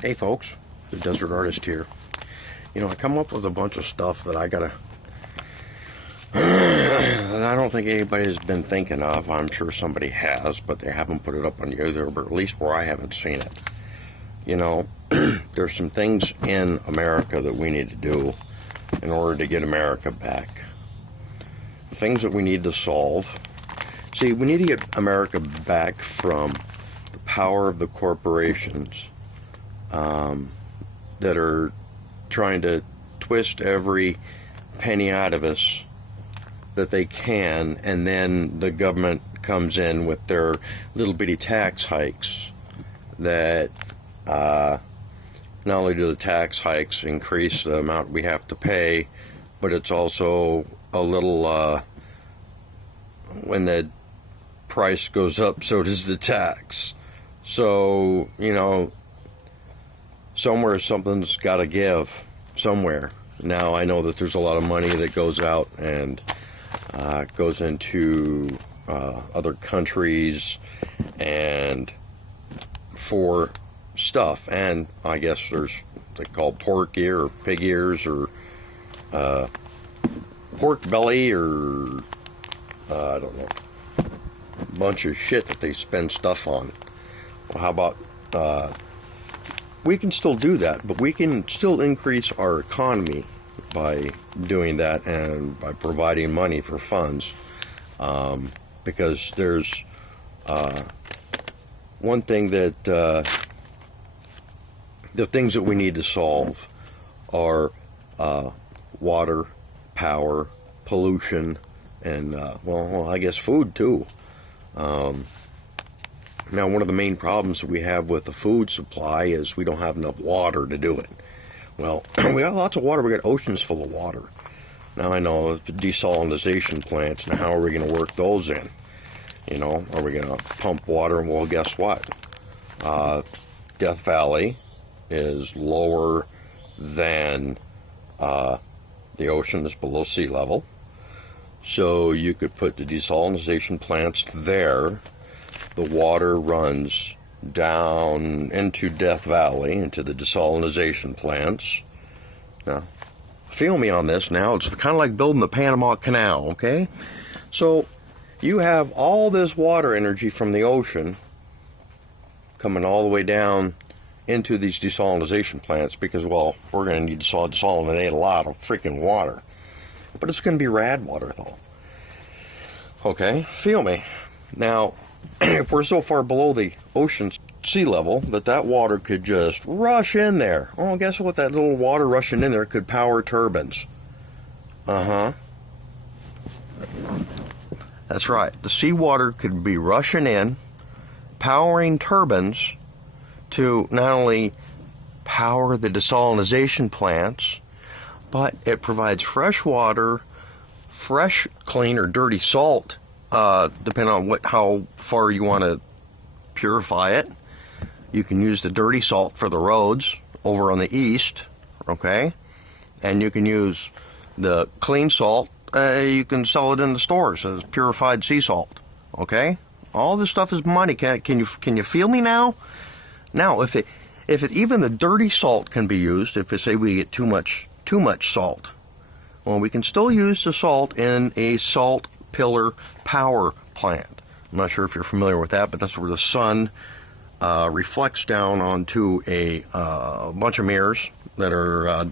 Hey folks, the Desert Artist here. You know, I come up with a bunch of stuff that I gotta that I don't think anybody's been thinking of. I'm sure somebody has, but they haven't put it up on YouTube, or at least where I haven't seen it. You know, there's some things in America that we need to do in order to get America back. The things that we need to solve. See, we need to get America back from the power of the corporations that are trying to twist every penny out of us that they can, and then the government comes in with their little bitty tax hikes that not only do the tax hikes increase the amount we have to pay, but it's also a little when the price goes up, so does the tax. So, you know, somewhere something's got to give, somewhere. Now, I know that there's a lot of money that goes out and goes into other countries and for stuff. And I guess there's, they call pork ear or pig ears or pork belly or I don't know, a bunch of shit that they spend stuff on. Well, how about we can still do that, but we can still increase our economy by doing that and by providing money for funds, because there's one thing that the things that we need to solve are water, power, pollution, and well, I guess food too. Now, one of the main problems that we have with the food supply is we don't have enough water to do it. Well, we got lots of water. We got oceans full of water. Now, I know the desalination plants. Now, how are we going to work those in? You know, are we going to pump water? Well, guess what? Death Valley is lower than the ocean is below sea level. So you could put the desalination plants there. The water runs down into Death Valley, into the desalination plants. Now, feel me on this now. It's kind of like building the Panama Canal, okay? So you have all this water energy from the ocean coming all the way down into these desalination plants because, well, we're going to need to desalinate a lot of freaking water. But it's going to be rad water, though. Okay, feel me. Now, if we're so far below the ocean's sea level that water could just rush in there. Oh, guess what? That little water rushing in there could power turbines. That's right. The seawater could be rushing in, powering turbines to not only power the desalination plants, but it provides fresh water, fresh, clean, or dirty salt, depending on how far you want to purify it. You can use the dirty salt for the roads over on the east, okay? And you can use the clean salt. You can sell it in the stores as purified sea salt, okay? All this stuff is money. Can you feel me now? Now, if even the dirty salt can be used, if say we get too much salt, well, we can still use the salt in a salt pillar power plant. I'm not sure if you're familiar with that, but that's where the sun reflects down onto a bunch of mirrors that are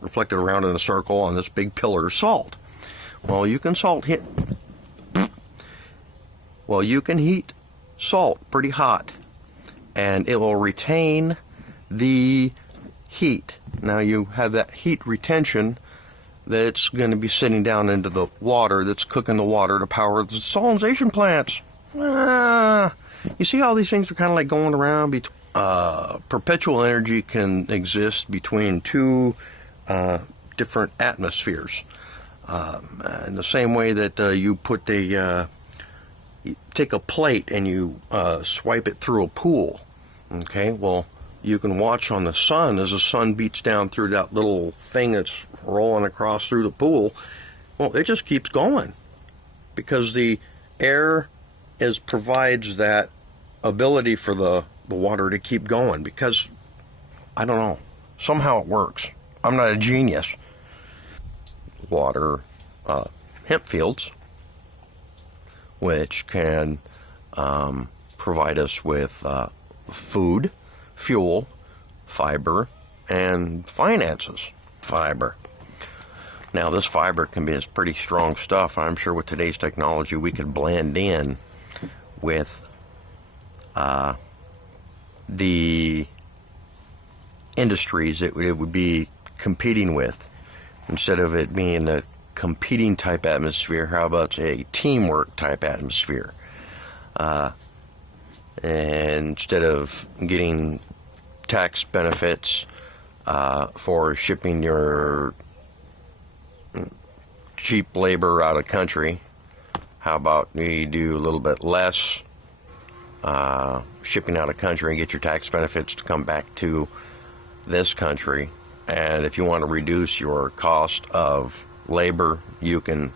reflected around in a circle on this big pillar of salt. Well, you can heat salt pretty hot, and it will retain the heat. Now you have that heat retention that's going to be sitting down into the water that's cooking the water to power the desalination plants. You see how these things are kind of like going around? Perpetual energy can exist between two different atmospheres. In the same way that you take a plate and you swipe it through a pool. Okay, well, you can watch on the sun as the sun beats down through that little thing that's rolling across through the pool. Well, it just keeps going because the air provides that ability for the water to keep going, because I don't know. Somehow it works. I'm not a genius. Water hemp fields, which can provide us with food, fuel, fiber, and finances. Fiber. Now, this fiber can be this pretty strong stuff. I'm sure with today's technology, we could blend in with the industries that it would be competing with. Instead of it being a competing type atmosphere, how about a teamwork type atmosphere? And instead of getting tax benefits for shipping your cheap labor out of country, how about we do a little bit less shipping out of country and get your tax benefits to come back to this country? And if you want to reduce your cost of labor, you can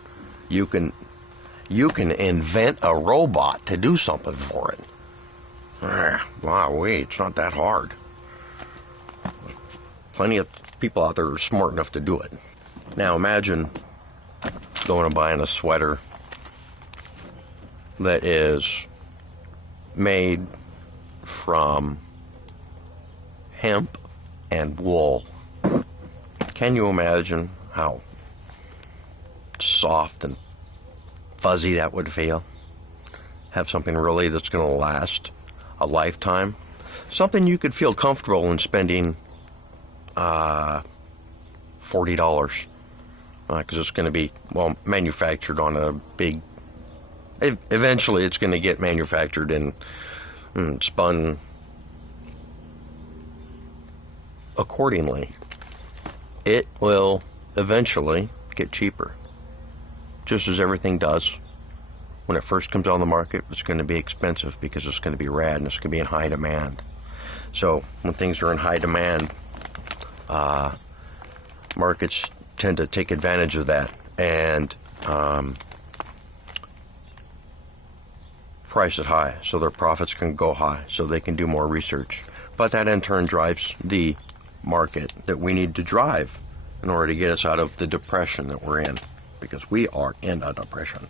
invent a robot to do something for it. Wow, wait, it's not that hard. There's plenty of people out there who are smart enough to do it. Now imagine going and buying a sweater that is made from hemp and wool. Can you imagine how soft and fuzzy that would feel? Have something really that's going to last a lifetime. Something you could feel comfortable in spending $40. Because it's going to be, well, manufactured on a big... Eventually it's going to get manufactured and spun accordingly. It will eventually get cheaper. Just as everything does. When it first comes on the market, it's going to be expensive because it's going to be rad and it's going to be in high demand. So when things are in high demand, markets tend to take advantage of that and price it high so their profits can go high so they can do more research. But that in turn drives the market that we need to drive in order to get us out of the depression that we're in, because we are in a depression.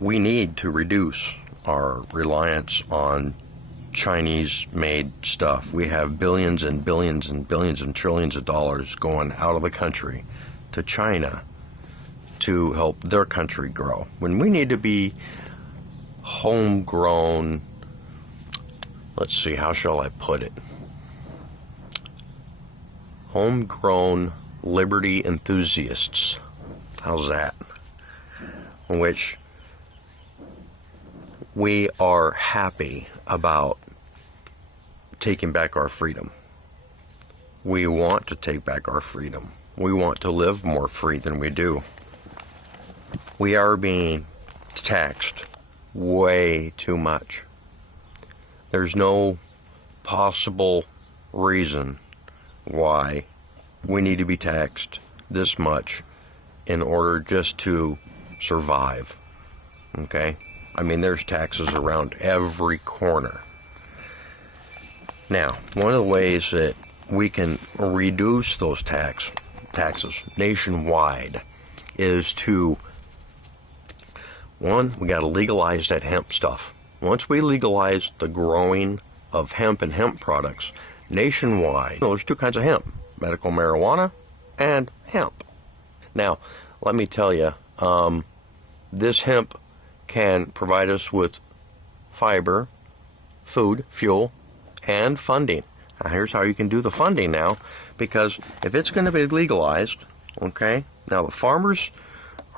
We need to reduce our reliance on Chinese-made stuff. We have billions and billions and billions and trillions of dollars going out of the country to China to help their country grow, when we need to be homegrown. Let's see, how shall I put it? Homegrown liberty enthusiasts. How's that? In which we are happy about taking back our freedom. We want to take back our freedom. We want to live more free than we do. We are being taxed way too much. There's no possible reason why we need to be taxed this much in order just to survive. Okay? I mean, there's taxes around every corner. Now, one of the ways that we can reduce those taxes nationwide is to, one, we got to legalize that hemp stuff. Once we legalize the growing of hemp and hemp products nationwide, there's two kinds of hemp: medical marijuana and hemp. Now, let me tell you, this hemp can provide us with fiber, food, fuel, and funding. Now, here's how you can do the funding now, because if it's going to be legalized, okay, now the farmers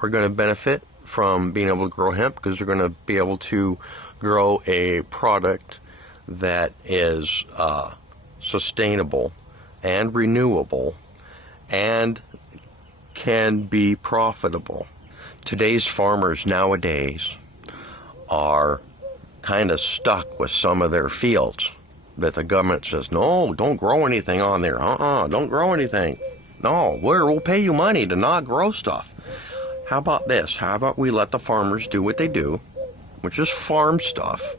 are going to benefit from being able to grow hemp because they're going to be able to grow a product that is sustainable and renewable and can be profitable. Today's farmers nowadays are kind of stuck with some of their fields that the government says, no, don't grow anything on there. Don't grow anything. No, we'll pay you money to not grow stuff. How about this? How about we let the farmers do what they do, which is farm stuff.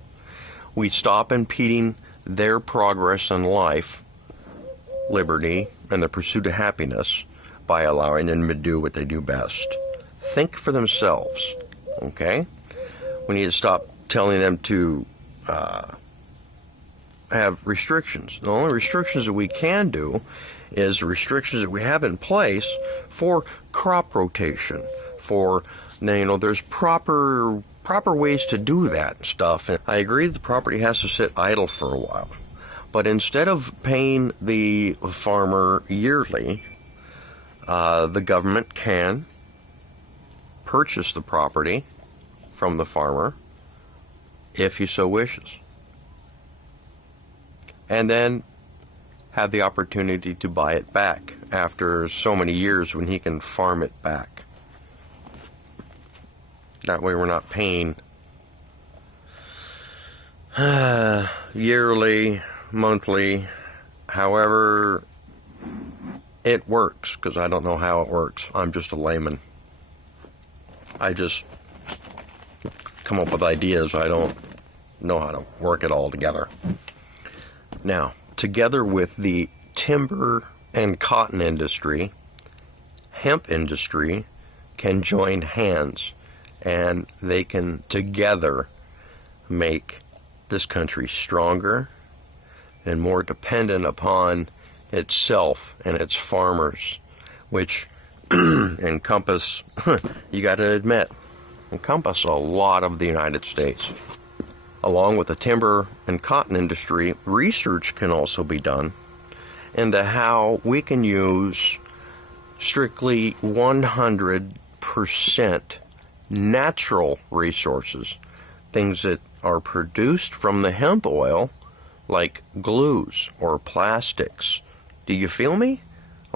We stop impeding their progress in life liberty and the pursuit of happiness by allowing them to do what they do best. Think for themselves, okay? We need to stop telling them to have restrictions. The only restrictions that we can do is restrictions that we have in place for crop rotation, for, there's proper ways to do that stuff. And I agree that the property has to sit idle for a while. But instead of paying the farmer yearly, the government can purchase the property from the farmer if he so wishes, and then have the opportunity to buy it back after so many years when he can farm it back. That way we're not paying yearly, monthly, however it works, because I don't know how it works. I'm just a layman. I just come up with ideas. I don't know how to work it all together. Now, together with the timber and cotton industry, hemp industry can join hands, and they can together make this country stronger and more dependent upon itself and its farmers, which encompass, you got to admit, encompass a lot of the United States. Along with the timber and cotton industry, research can also be done into how we can use strictly 100% natural resources, things that are produced from the hemp oil, like glues or plastics. Do you feel me?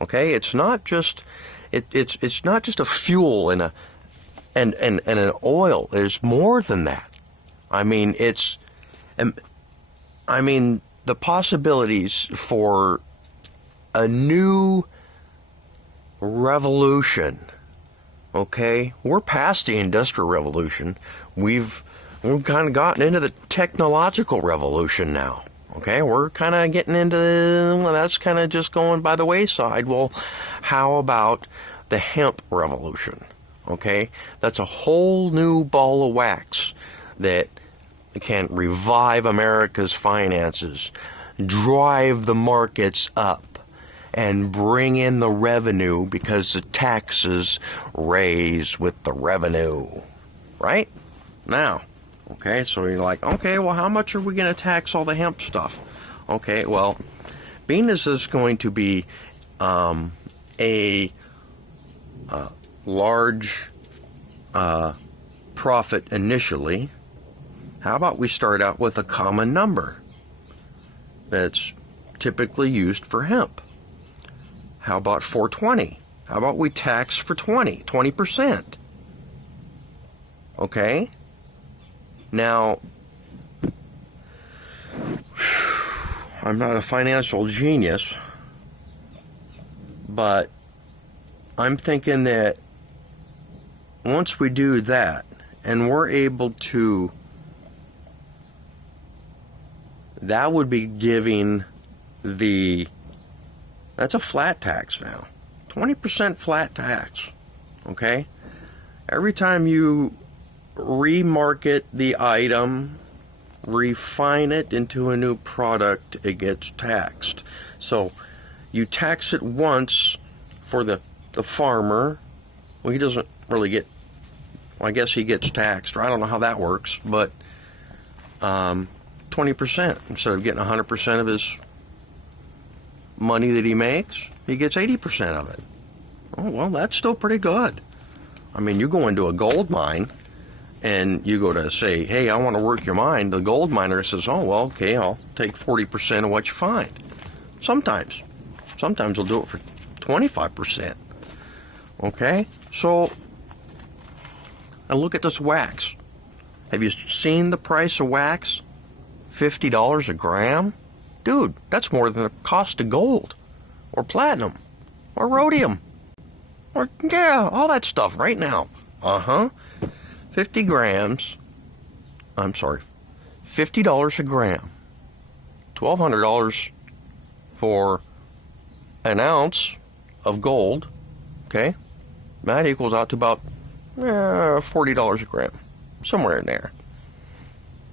Okay, it's not just it's not just a fuel and an oil. There's more than that. I mean, the possibilities for a new revolution. Okay, we're past the Industrial Revolution. We've kind of gotten into the technological revolution now. Okay, we're kind of getting into, well, that's kind of just going by the wayside. Well, how about the hemp revolution? Okay, that's a whole new ball of wax that can revive America's finances, drive the markets up, and bring in the revenue because the taxes raise with the revenue. Right? Now, okay, so you're like, okay, well, how much are we going to tax all the hemp stuff? Okay, well, being as this is going to be a large profit initially, how about we start out with a common number that's typically used for hemp? How about 420? How about we tax for 20%? Okay? Now, I'm not a financial genius, but I'm thinking that once we do that and we're able to, that would be giving that's a flat tax now. 20% flat tax. Okay? Every time you remarket the item, refine it into a new product, it gets taxed. So you tax it once for the farmer. Well, he doesn't really get, well, I guess he gets taxed, or I don't know how that works, but 20% instead of getting 100% of his money that he makes, he gets 80% of it. Oh, well, that's still pretty good. I mean, you go into a gold mine and you go to say, hey, I want to work your mine. The gold miner says, oh, well, okay, I'll take 40% of what you find. Sometimes they'll do it for 25%. Okay, so and look at this wax. Have you seen the price of wax? $50 a gram? Dude, that's more than the cost of gold, or platinum, or rhodium, or, yeah, all that stuff right now. 50 grams, I'm sorry, $50 a gram, $1,200 for an ounce of gold, okay, that equals out to about $40 a gram, somewhere in there.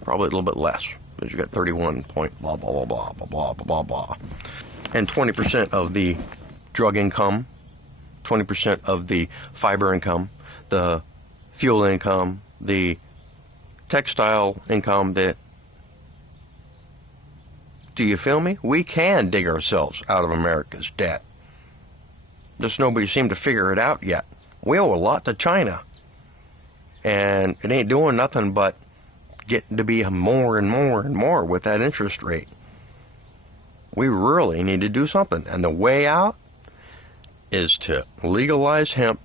Probably a little bit less, because you got 31 point blah, blah, blah, blah, blah, blah, blah, blah. And 20% of the drug income, 20% of the fiber income, the fuel income, the textile income, do you feel me? We can dig ourselves out of America's debt. Just nobody seemed to figure it out yet. We owe a lot to China. And it ain't doing nothing but getting to be more and more and more with that interest rate. We really need to do something. And the way out is to legalize hemp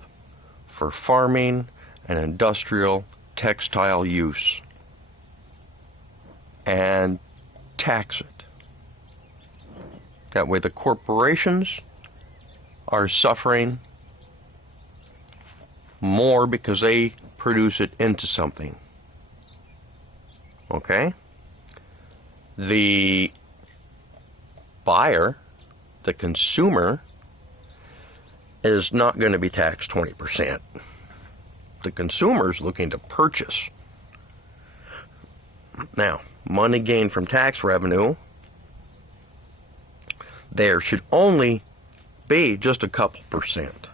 for farming and industrial textile use. And tax it. That way the corporations are suffering more because they produce it into something. Okay? The buyer, the consumer, is not going to be taxed 20%. The consumer is looking to purchase. Now, money gained from tax revenue, there should only be just a couple percent.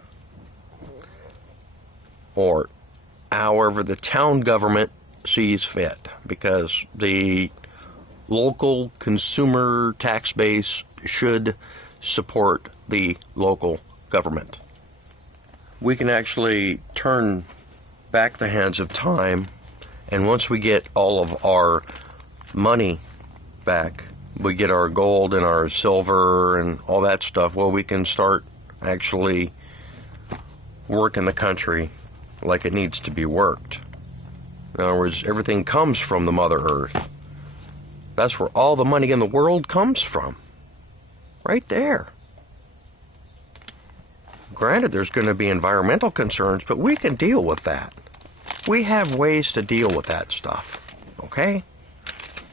Or however the town government sees fit, because the local consumer tax base should support the local government. We can actually turn back the hands of time, and once we get all of our money back, we get our gold and our silver and all that stuff, well, we can start actually working the country like it needs to be worked. In other words, everything comes from the Mother Earth. That's where all the money in the world comes from. Right there. Granted, there's going to be environmental concerns, but we can deal with that. We have ways to deal with that stuff. Okay?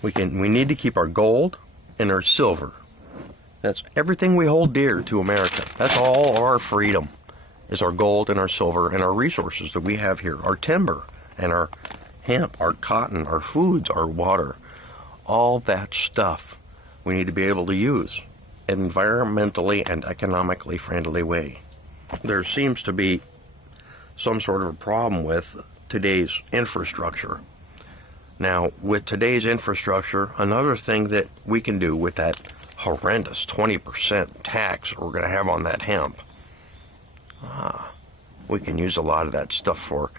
We need to keep our gold and our silver. That's everything we hold dear to America. That's all our freedom, is our gold and our silver and our resources that we have here. Our timber and our hemp, our cotton, our foods, our water. All that stuff we need to be able to use in an environmentally and economically friendly way. There seems to be some sort of a problem with today's infrastructure. Now, with today's infrastructure, another thing that we can do with that horrendous 20% tax we're going to have on that hemp, we can use a lot of that stuff for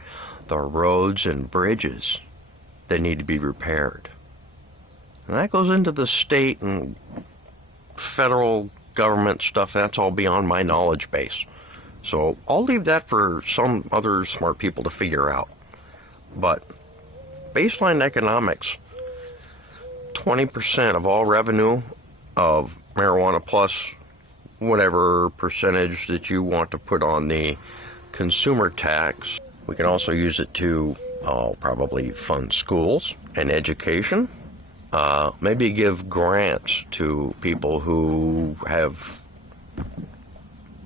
the roads and bridges that need to be repaired. And that goes into the state and federal government stuff. That's all beyond my knowledge base. So I'll leave that for some other smart people to figure out. But baseline economics, 20% of all revenue of marijuana plus whatever percentage that you want to put on the consumer tax. We can also use it to probably fund schools and education. Maybe give grants to people who have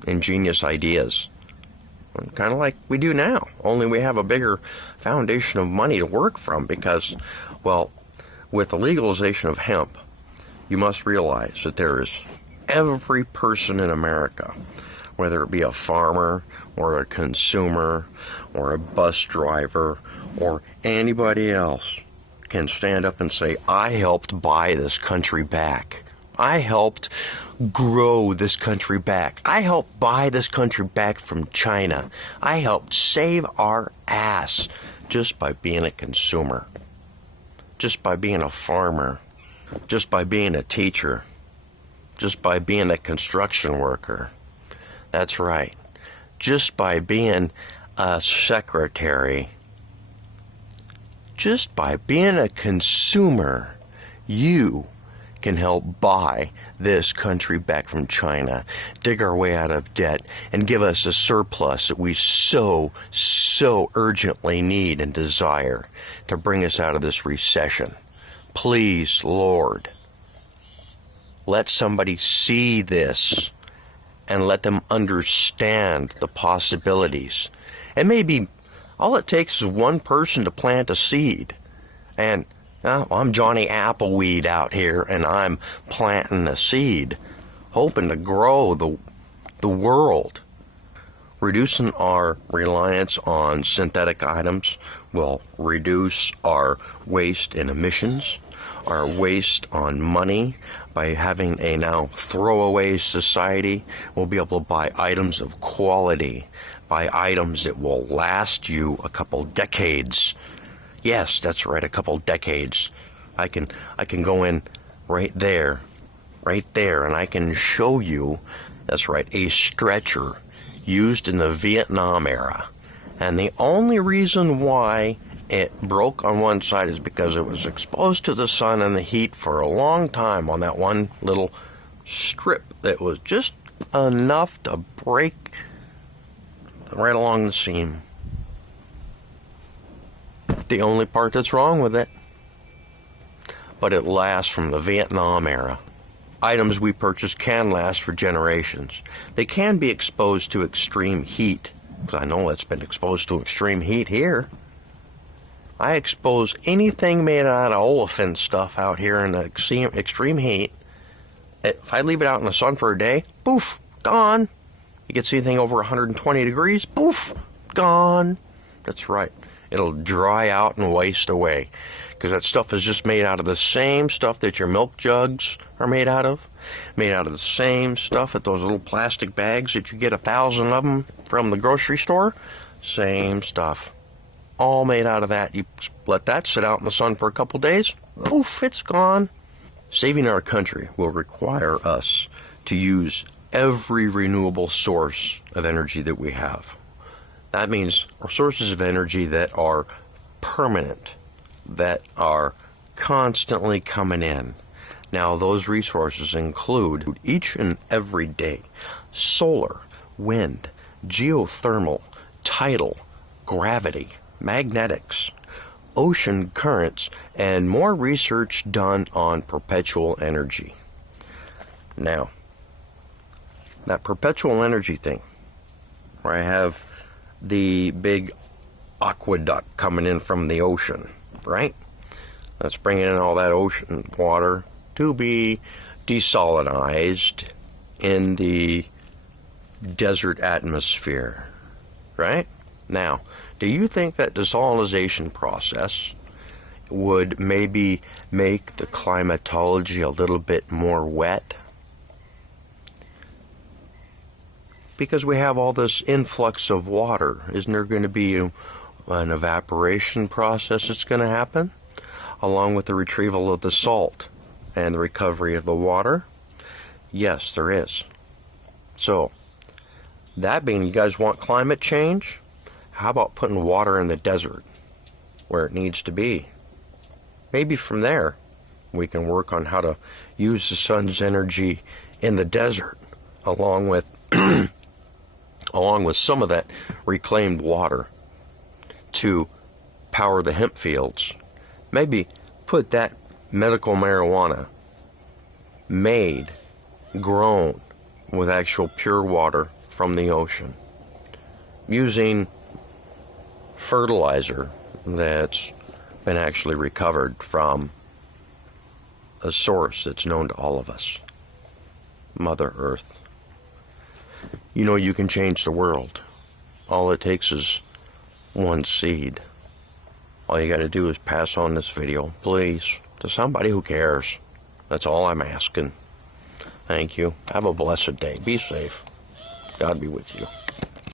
ingenious ideas. Kind of like we do now, only we have a bigger foundation of money to work from because, well, with the legalization of hemp, you must realize that there is every person in America, whether it be a farmer or a consumer or a bus driver or anybody else, can stand up and say, I helped buy this country back. I helped grow this country back. I helped buy this country back from China. I helped save our ass just by being a consumer, just by being a farmer, just by being a teacher, just by being a construction worker. That's right. Just by being a secretary, just by being a consumer, you can help buy this country back from China, dig our way out of debt, and give us a surplus that we so urgently need and desire to bring us out of this recession. Please, Lord, let somebody see this and let them understand the possibilities. And maybe all it takes is one person to plant a seed. And I'm Johnny Appleweed out here, and I'm planting a seed, hoping to grow the world. Reducing our reliance on synthetic items will reduce our waste in emissions, our waste on money. By having a now throwaway society, we'll be able to buy items of quality, buy items that will last you a couple decades. Yes, that's right, a couple decades. I can go in right there, and I can show you, that's right, a stretcher used in the Vietnam era. And the only reason why it broke on one side is because it was exposed to the sun and the heat for a long time on that one little strip that was just enough to break right along the seam. The only part that's wrong with it. But it lasts from the Vietnam era. Items we purchase can last for generations. They can be exposed to extreme heat, because I know it's been exposed to extreme heat here. I expose anything made out of olefin stuff out here in the extreme heat. If I leave it out in the sun for a day, poof, gone. You get anything over 120 degrees, poof, gone. That's right. It'll dry out and waste away, because that stuff is just made out of the same stuff that your milk jugs are made out of the same stuff that those little plastic bags that you get 1,000 of them from the grocery store. Same stuff. All made out of that. You let that sit out in the sun for a couple days, poof, it's gone. Saving our country will require us to use every renewable source of energy that we have. That means our sources of energy that are permanent, that are constantly coming in. Now, those resources include each and every day solar, wind, geothermal, tidal, gravity, magnetics, ocean currents, and more research done on perpetual energy. Now, that perpetual energy thing, where I have the big aqueduct coming in from the ocean, right? That's bringing in all that ocean water to be desalinized in the desert atmosphere, right? Now, do you think that desalinization process would maybe make the climatology a little bit more wet? Because we have all this influx of water, isn't there going to be an evaporation process that's going to happen, along with the retrieval of the salt and the recovery of the water? Yes, there is. So, that being, you guys want climate change? How about putting water in the desert where it needs to be? Maybe from there we can work on how to use the sun's energy in the desert, along with some of that reclaimed water to power the hemp fields. Maybe put that medical marijuana made, grown with actual pure water from the ocean, using fertilizer that's been actually recovered from a source that's known to all of us, Mother Earth. You know, you can change the world. All it takes is one seed. All you got to do is pass on this video, please, to somebody who cares. That's all I'm asking. Thank you. Have a blessed day. Be safe. God be with you.